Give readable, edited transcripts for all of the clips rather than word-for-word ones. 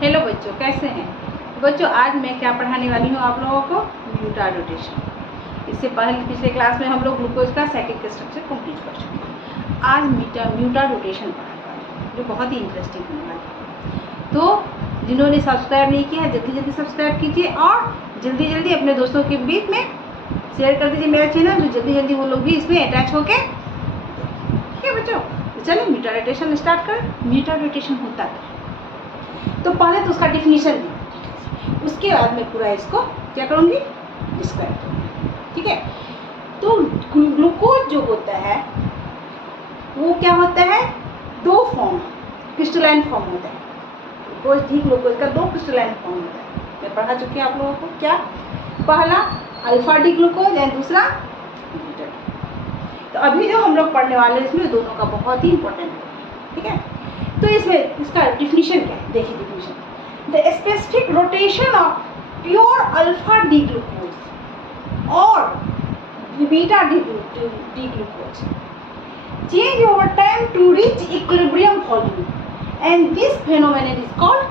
Hello बच्चों, कैसे हैं बच्चों। आज मैं क्या पढ़ाने वाली हूँ आप लोगों को, म्यूटा रोटेशन। इससे पहले पिछले क्लास में हम लोग ग्लूकोज का साइक्लिक स्ट्रक्चर कंप्लीट कर चुके हैं। आज म्यूटा रोटेशन पढ़ाने वाली हूँ, जो बहुत ही इंटरेस्टिंग होने वाली है। तो जिन्होंने सब्सक्राइब नहीं किया है, जल्दी जल्दी सब्सक्राइब कीजिए और जल्दी जल्दी अपने दोस्तों के बीच में शेयर कर दीजिए मेरा चैनल, जो जल्दी जल्दी वो लोग भी इसमें अटैच होके। ठीक है बच्चों, तो चलिए म्यूटा रोटेशन स्टार्ट करें। म्यूटा रोटेशन होता है तो पहले तो उसका डिफिनीशन दी, उसके बाद मैं पूरा इसको क्या करूँगी, डिस्क्राइब करूँगी। ठीक है, तो ग्लूकोज जो होता है वो क्या होता है, दो फॉर्म, क्रिस्टलाइन फॉर्म होता है। ग्लूकोज का दो क्रिस्टलाइन फॉर्म होता है। मैं पढ़ा चुकी हूँ आप लोगों को। क्या, पहला अल्फा डी ग्लूकोज एंड दूसरा बीटा डी। तो अभी जो हम लोग पढ़ने वाले हैं इसमें दोनों का बहुत ही इंपॉर्टेंट है। ठीक है, तो इसमें इसका डिफिनीशन क्या है, देखिए definition, the specific rotation of pure alpha D glucose और beta D glucose change over time to reach equilibrium volume and this phenomenon is called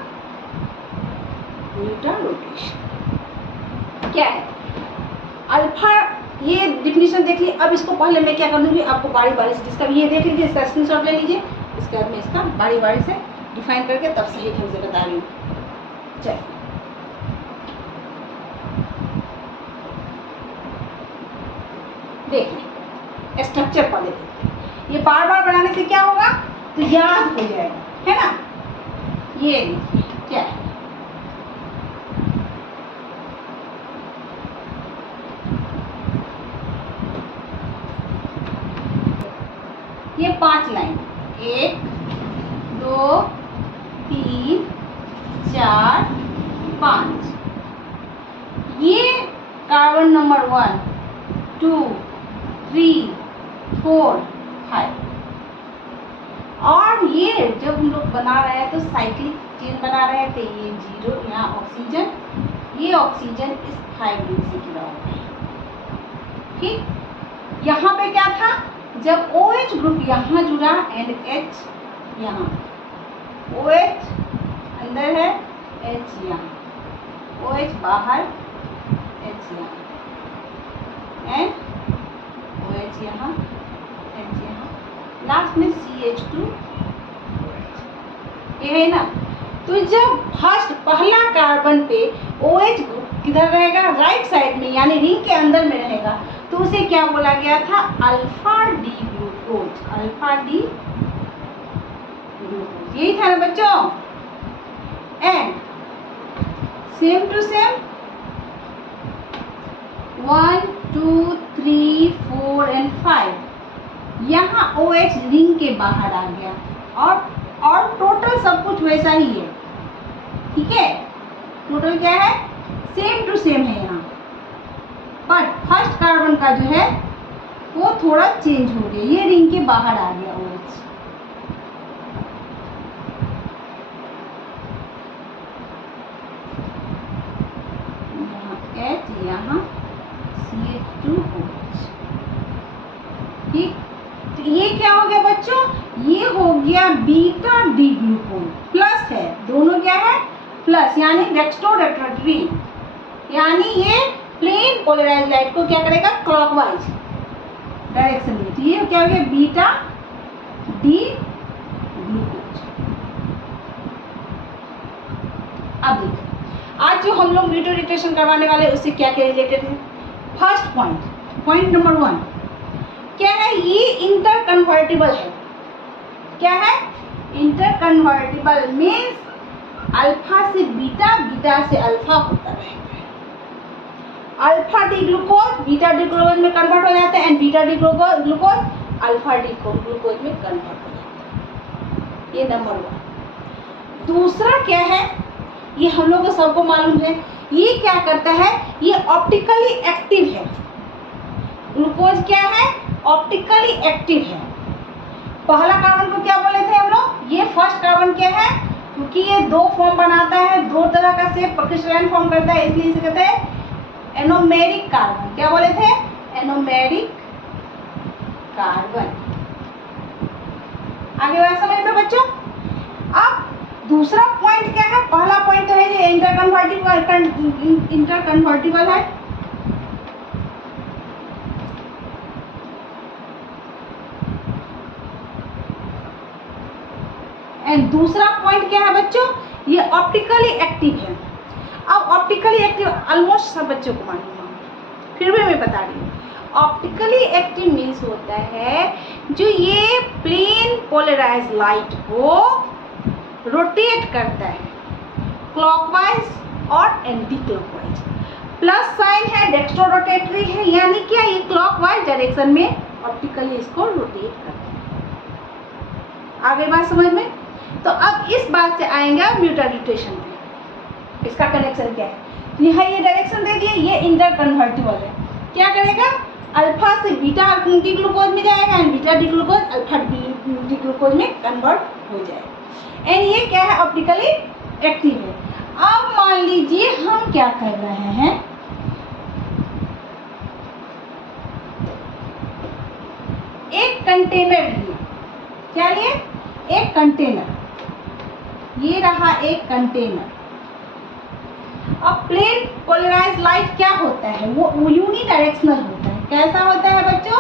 mutarotation. क्या है अल्फा, ये डिफिनीशन देख लीजिए। अब इसको पहले मैं क्या कर दूंगी, आपको बारी बारी से जिसका ये देख लीजिए, इसका स्क्रीनशॉट ले लीजिए। इसके बाद मैं इसका बारी बारी से डिफाइन करके तब सही ढंग से बता रही हूँ। चलिए, देखिए स्ट्रक्चर पहले देखिए। ये बार बार बनाने से क्या होगा, तो याद हो जाएगा, है ना। ये देखिए क्या है, ये 5 लाइन, 1 2 3 4 5, ये कार्बन नंबर 1 2 3 4 5। और ये जब हम लोग बना रहे हैं तो साइक्लिक चेन बना रहे थे। ये 0, यहाँ ऑक्सीजन, ये ऑक्सीजन इस 5 रिंग से जुड़ा हुआ है। ठीक, यहाँ पे क्या था, जब OH ग्रुप यहाँ जुड़ा एंड H यहाँ, OH अंदर है, H यहाँ, OH बाहर, H यहाँ, एंड OH यहाँ, H यहाँ, लास्ट में CH2, ये है ना। तो जब फर्स्ट पहला कार्बन पे OH ग्रुप किधर रहेगा, राइट साइड में, यानी रिंग के अंदर में रहेगा, तो उसे क्या बोला गया था, alpha D glucose. Alpha D glucose, यही था ना बच्चों। And same to same 1 2 3 4 and 5, यहाँ OH रिंग के बाहर आ गया और टोटल सब कुछ वैसा ही है। ठीक है, टोटल क्या है, सेम टू सेम है यहाँ, पर फर्स्ट कार्बन का जो है वो थोड़ा चेंज हो गया, ये रिंग के बाहर आ गया OH। यहाँ H, यहाँ CH2OH। ठीक, तो ये क्या हो गया बच्चों, ये हो गया बीटा डी ग्लूकोज। प्लस है, दोनों क्या है, प्लस, यानी डेक्स्ट्रोडेक्ट्री, यानी ये प्लेन पोलराइज लाइट को क्या करेगा, क्लॉकवाइज डायरेक्शन में। तो ये क्या हो गया, बीटा डी ग्लूकोज। अब देखिए, आज जो हम लोग म्यूटा रोटेशन करवाने वाले उससे क्या क्या रिलेटेड है। फर्स्ट पॉइंट नंबर 1 क्या है, ये इंटर कन्वर्टिबल है। क्या है, इंटर कन्वर्टिबल मीन्स अल्फा से बीटा, बीटा से अल्फा होता रहेगा। Alpha D glucose beta D glucose में कन्वर्ट हो जाता है and beta D glucose alpha D glucose में कन्वर्ट हो जाता है। ये नंबर 1। दूसरा क्या है, ये हम लोग को सबको मालूम है, ये क्या करता है, ये ऑप्टिकली एक्टिव है। ग्लूकोज क्या है, ऑप्टिकली एक्टिव है। पहला कार्बन को क्या बोले थे हम लोग, ये फर्स्ट कार्बन क्या है, क्योंकि ये दो फॉर्म बनाता है, दो तरह का शेप क्रिस्टलाइन फॉर्म करता है, इसलिए इसे कहते हैं एनोमेरिक कार्बन। क्या बोले थे, एनोमेरिक कार्बन। आगे बात समझ में बच्चों। अब दूसरा पॉइंट पॉइंट क्या है? पहला पॉइंट तो है ये इंटरकन्वर्टिबल है। एंड दूसरा पॉइंट क्या है बच्चों? ये ऑप्टिकली एक्टिव है। अब ऑप्टिकली एक्टिव ऑलमोस्ट सब बच्चों को मालूम है, फिर भी मैं बता रही हूँ। ऑप्टिकली एक्टिव मीन्स होता है जो ये प्लेन पोलराइज लाइट को रोटेट करता है क्लॉकवाइज और एंटी क्लॉकवाइज। प्लस साइन है, डेक्स्ट्रो रोटेटरी है, यानी क्या ये क्लॉकवाइज डायरेक्शन में ऑप्टिकली इसको रोटेट करता है। आगे बात समझ में? तो अब इस बात से आएंगे अब म्यूटर रोटेशन पे। इसका कनेक्शन क्या है? यहाँ ये डायरेक्शन दे दिए, ये इंटरकन्वर्टिबल है। क्या करेगा? अल्फा से बीटा डी ग्लूकोज में जाएगा and beta D glucose alpha D glucose में कन्वर्ट हो जाएगा। एंड ये क्या है? ऑप्टिकली एक्टिव है। अब मान लीजिए हम क्या कर रहे हैं, एक कंटेनर लिए। क्या लिए? एक कंटेनर। ये रहा एक कंटेनर। अब प्लेन पोलराइज लाइट क्या होता है? वो यूनी डायरेक्शनल होता है। कैसा होता है बच्चों?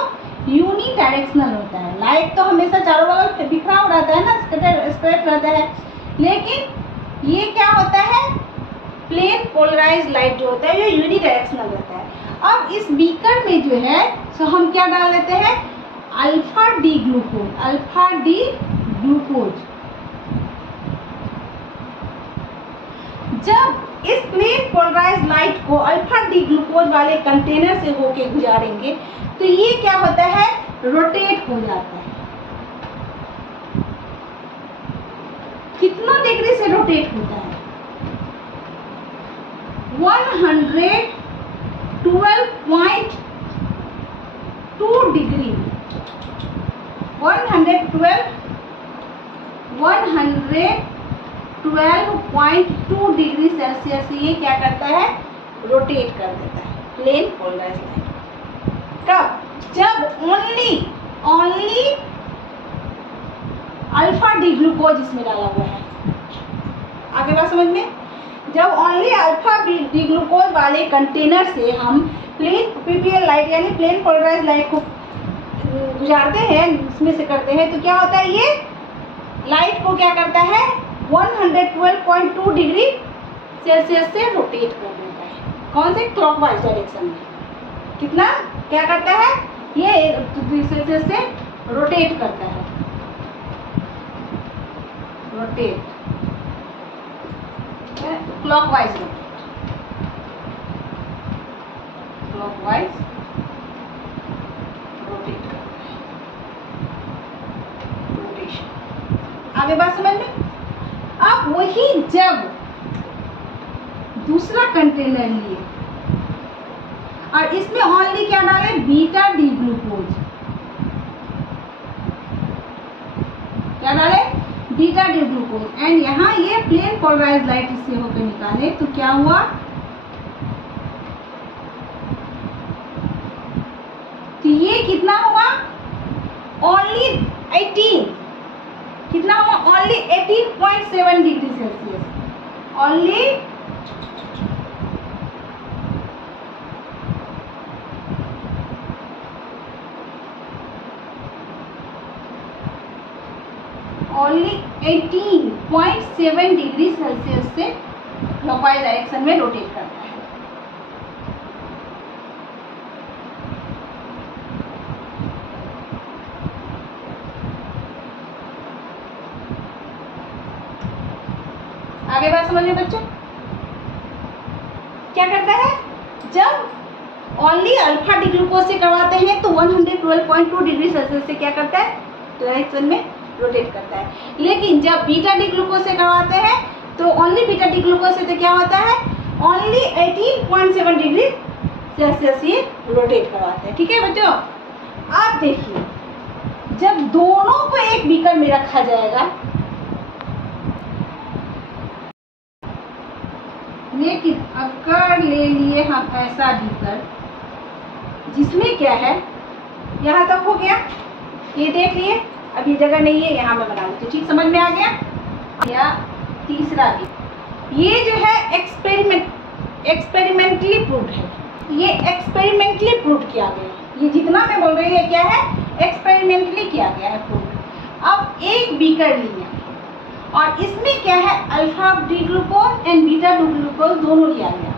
यूनी डायरेक्शनल होता है। लाइट तो हमेशा चारों बगल बिखराव रहता है ना, स्प्रेड रहता है, लेकिन ये क्या होता है? प्लेन पोलराइज लाइट जो होता है ये यूनी डायरेक्शनल होता है। अब इस बीकर में जो है सो हम क्या डाल देते हैं? Alpha D glucose. Alpha D glucose. जब इस प्लेन पोलराइज लाइट को अल्फा डी ग्लूकोज वाले कंटेनर से होके गुजारेंगे तो ये क्या होता है? रोटेट हो जाता है। कितना डिग्री से रोटेट होता है? 112.2 डिग्री। 112.2 डिग्री सेल्सियस से ये क्या करता है? रोटेट कर देता है प्लेन पोलराइज लाइट। कब? जब ओनली अल्फा डी ग्लूकोज इसमें डाला हुआ है। आगे बात समझ में? जब ओनली अल्फा डी ग्लूकोज वाले कंटेनर से हम प्लेन पीपीएल लाइट यानी प्लेन पोलराइज लाइट को गुजारते हैं, इसमें से करते हैं, तो क्या होता है? ये लाइट को क्या करता है? 112.2 डिग्री सेल्सियस से रोटेट कर देता है। कौन से? क्लॉकवाइज डायरेक्शन में। कितना क्या करता है? ये डिग्री सेल्सियस से रोटेट करता है। रोटेट क्लॉकवाइज क्लॉकवाइज रोटेट करता है। रोटेशन। आगे बात समझ में? अब वही जब दूसरा कंटेनर लिए और इसमें ओनली क्या डाले? Beta D glucose. क्या डाले? Beta D glucose. एंड यहाँ ये प्लेन पोलराइज लाइट इससे होकर निकाले तो क्या हुआ? तो ये कितना हुआ? ओनली 18। कितना हुआ? Only 18.7 degree Celsius. Only only 18.7 degree Celsius से क्लॉकवाइज डायरेक्शन में रोटेट करता है। आगे बात समझिए बच्चों, क्या करता है? जब ओनली अल्फा डी ग्लूकोज से करवाते हैं तो 112.2 डिग्री सेल्सियस से क्या करता है? डायरेक्शन में रोटेट करता है। लेकिन जब बीटा डी ग्लूकोज से करवाते हैं तो ओनली बीटा डी ग्लूकोज से तो क्या होता है? ओनली 18.7 डिग्री सेल्सियस ये रोटेट करवाते हैं। ठीक है बच्चों? आप देखिए, जब दोनों को एक बीकर में रखा जाएगा, लेकिन अगर ले लिए हम ऐसा बीकर जिसमें क्या है, यहाँ तक हो गया, ये देख लिए, अब ये जगह नहीं है, यहाँ मैं बना लेती हूँ। ठीक समझ में आ गया? या तीसरा भी, ये जो है एक्सपेरिमेंटली प्रूव्ड है, ये एक्सपेरिमेंटली प्रूव किया गया है। ये जितना मैं बोल रही है क्या है, एक्सपेरिमेंटली किया गया है प्रूव। अब एक बीकर लिया और इसमें क्या है, alpha D glucose and beta D glucose दोनों लिया गया।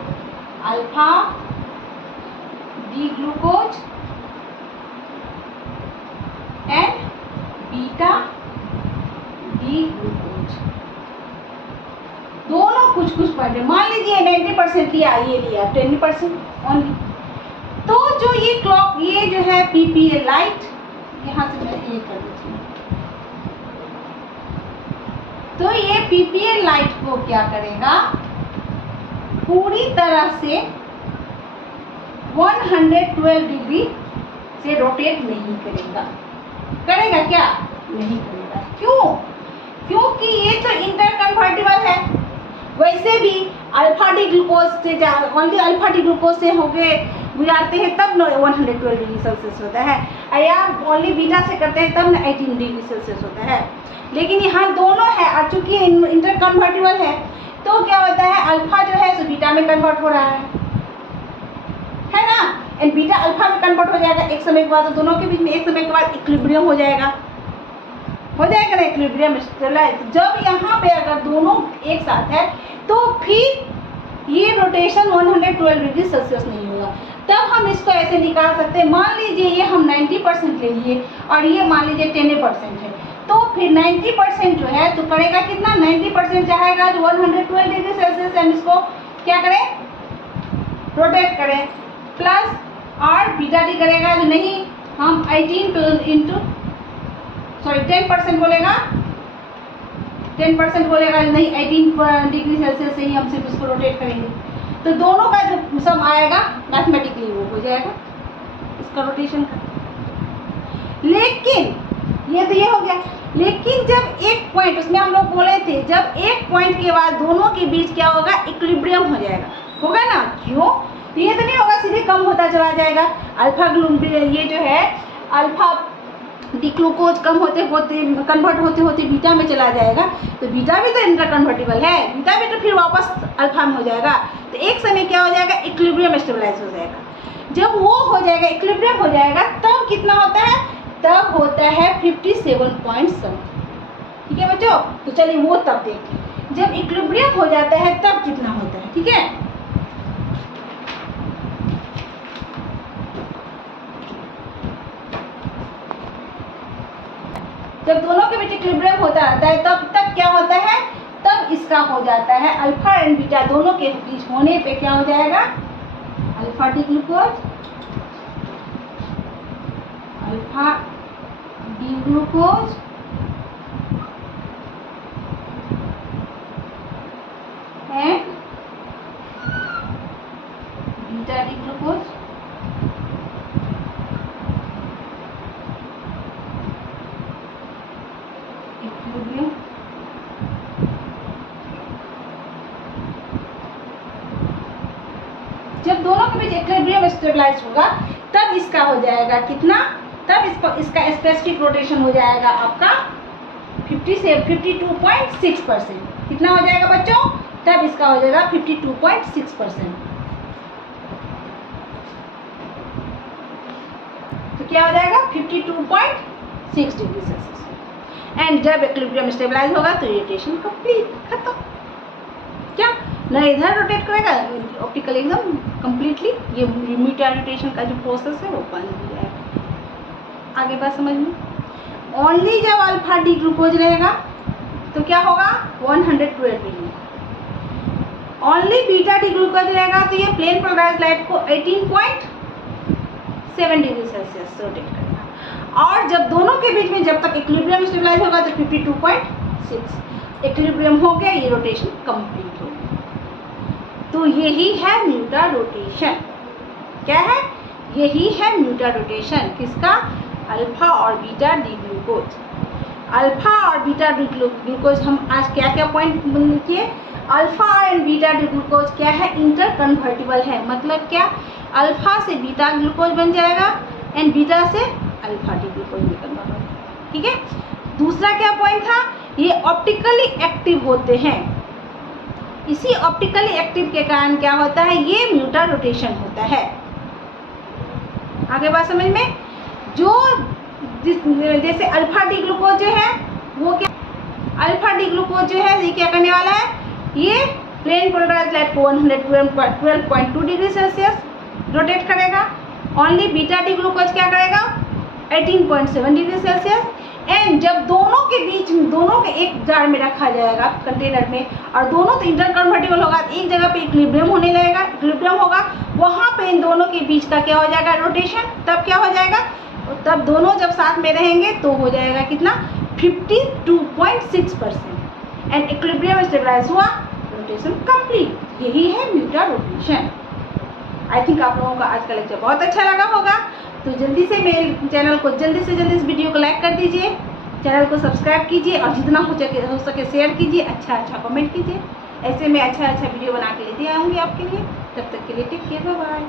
Alpha D glucose and beta D glucose दोनों कुछ पॉइंट, मान लीजिए 90% लिया, ये लिया 10% ओनली। तो जो ये क्लॉक, ये जो है पीपीए लाइट, यहाँ से मैं ये कर देती हूँ, तो ये पीपीए लाइट को क्या करेगा, पूरी तरह से 112 डिग्री से रोटेट नहीं करेगा। करेगा क्या, नहीं करेगा। क्यों, क्योंकि ये तो इंटरकन्वर्टिबल है। वैसे भी अल्फा डी ग्लूकोज से ओनली अल्फा डी ग्लूकोज से हो गए गुजारते हैं तब 112 डिग्री सेल्सियस होता है, या ओनली बीटा से करते हैं तब 18 डिग्री सेल्सियस होता है। लेकिन यहाँ दोनों है और चूंकि इंटरकन्वर्टिबल है तो क्या होता है, अल्फा जो है सो बीटा में कन्वर्ट हो रहा है ना, एंड बीटा अल्फा में कन्वर्ट हो जाएगा एक समय के बाद। तो दोनों के बीच में एक समय के बाद इक्विलिब्रियम हो जाएगा ना, इक्विलिब्रियम स्टेबलाइज। जब यहाँ पे अगर दोनों एक साथ है तो फिर ये रोटेशन 112 डिग्री सेल्सियस नहीं होगा। तब हम इसको ऐसे निकाल सकते हैं, मान लीजिए ये हम 90% ले लिए और ये मान लीजिए 10% है, तो फिर 90% जो है तो करेगा कितना, 90% चाहेगा जो 112 डिग्री सेल्सियस, हम इसको क्या करें, रोटेट करें, प्लस और बीटा डी करेगा जो नहीं, हम 10% बोलेगा, 10% बोलेगा नहीं, 18 डिग्री सेल्सियस से ही हम सिर्फ इसको रोटेट करेंगे। तो दोनों का जो सम आएगा मैथमेटिकली वो हो जाएगा इसका रोटेशन का। लेकिन ये तो ये हो गया, लेकिन जब एक पॉइंट, उसमें हम लोग बोले थे जब एक पॉइंट के बाद दोनों के बीच क्या होगा, इक्विलिब्रियम हो जाएगा, होगा ना। क्यों, तो ये तो नहीं होगा सीधे कम होता चला जाएगा। अल्फा ये जो है अल्फा डी ग्लूकोज कम होते होते कन्वर्ट होते होते बीटा में चला जाएगा, तो बीटा भी तो इंटर कन्वर्टिबल है, बीटा भी तो फिर वापस अल्फा में हो जाएगा। तो एक समय क्या हो जाएगा, इक्विलिब्रियम स्टेबलाइज हो जाएगा। जब वो हो जाएगा, इक्विलिब्रियम हो जाएगा, तब कितना होता है, तब होता है 57.7। ठीक है बच्चों, तो चलिए वो तब देखिए जब इक्विलिब्रियम हो जाता है तब कितना होता है। ठीक है, जब दोनों के बीच इक्विलिब्रियम होता रहता है तब क्या होता है, तब इसका हो जाता है अल्फा एंड बीटा दोनों के बीच होने पे क्या हो जाएगा, alpha D glucose, alpha D glucose and beta D glucose equilibrium. जब दोनों के बीच इक्विलिब्रियम स्टेबलाइज होगा तब इसका हो जाएगा कितना, तब इसका स्पेसिफिक रोटेशन हो जाएगा आपका 50 से 52.6%। कितना हो जाएगा बच्चों, तब इसका हो जाएगा 52.6%। तो क्या हो जाएगा 52.6 डिग्री सेल्सियस। एंड जब इक्विलिब्रियम स्टेबलाइज होगा तो रोटेशन कंप्लीट, खत्म। क्या ना इधर रोटेट करेगा ऑप्टिकल एकदम कंप्लीटली, ये मीटर रोटेशन का जो प्रोसेस है वो बंद हो जाएगा। आगे बात समझ में, ओनली जब अल्फा डी ग्लूकोज रहेगा तो क्या होगा 112 degree, only beta D glucose रहेगा तो ये प्लेन पोलराइज्ड लाइट को 18.7 डिग्री सेल्सियस रोटेट करेगा। और जब दोनों के बीच में जब तक इक्विलिब्रियम स्टेबलाइज होगा तो 52.6 इक्विलिब्रियम हो गया, ये रोटेशन कंप्लीट हो गया। तो यही है म्यूटा रोटेशन। क्या है, यही है म्यूटा रोटेशन, किसका, अल्फा और बीटा डी ग्लूकोज। अल्फा और बीटा डी ग्लूकोज हम आज क्या क्या पॉइंट किए, alpha and beta D glucose क्या है, इंटर कन्वर्टिबल है। मतलब क्या, अल्फा से बीटा ग्लूकोज बन जाएगा एंड बीटा से अल्फा डी ग्लूकोज में कन्वर्ट होगा। ठीक है, दूसरा क्या पॉइंट था, ये ऑप्टिकली एक्टिव होते हैं। इसी ऑप्टिकली एक्टिव के कारण क्या होता है, ये म्यूटर रोटेशन होता है। आगे बात समझ में, जो जैसे अल्फा डी ग्लूकोज जो है वो क्या, अल्फा डी ग्लूकोज जो है ये क्या करने वाला है, ये प्लेन पोलराइज्ड लाइट को 112.2 डिग्री सेल्सियस रोटेट करेगा। ओनली बीटा डी ग्लूकोज क्या करेगा, 18.7 डिग्री सेल्सियस। एंड जब दोनों के बीच, दोनों के एक जार में रखा जाएगा कंटेनर में, और दोनों तो इंटर कन्वर्टिबल होगा, एक जगह पे इक्विलिब्रियम होने लगेगा, इक्विलिब्रियम होगा, वहाँ पे इन दोनों के बीच का क्या हो जाएगा, रोटेशन। तब क्या हो जाएगा, तब दोनों जब साथ में रहेंगे तो हो जाएगा कितना, 52.6%। एंड इक्विलिब्रियम स्टेबलाइज हुआ, रोटेशन कंप्लीट। यही है म्यूटर रोटेशन। आई थिंक आप लोगों का आज का लेक्चर बहुत अच्छा लगा होगा। तो जल्दी से मेरे चैनल को जल्दी से जल्दी इस वीडियो को लाइक कर दीजिए, चैनल को सब्सक्राइब कीजिए, और जितना हो सके शेयर कीजिए, अच्छा कमेंट कीजिए। ऐसे में अच्छा वीडियो बना के लेते आऊँगी आपके लिए। तब तक के लिए टेक केयर, बाय बाय।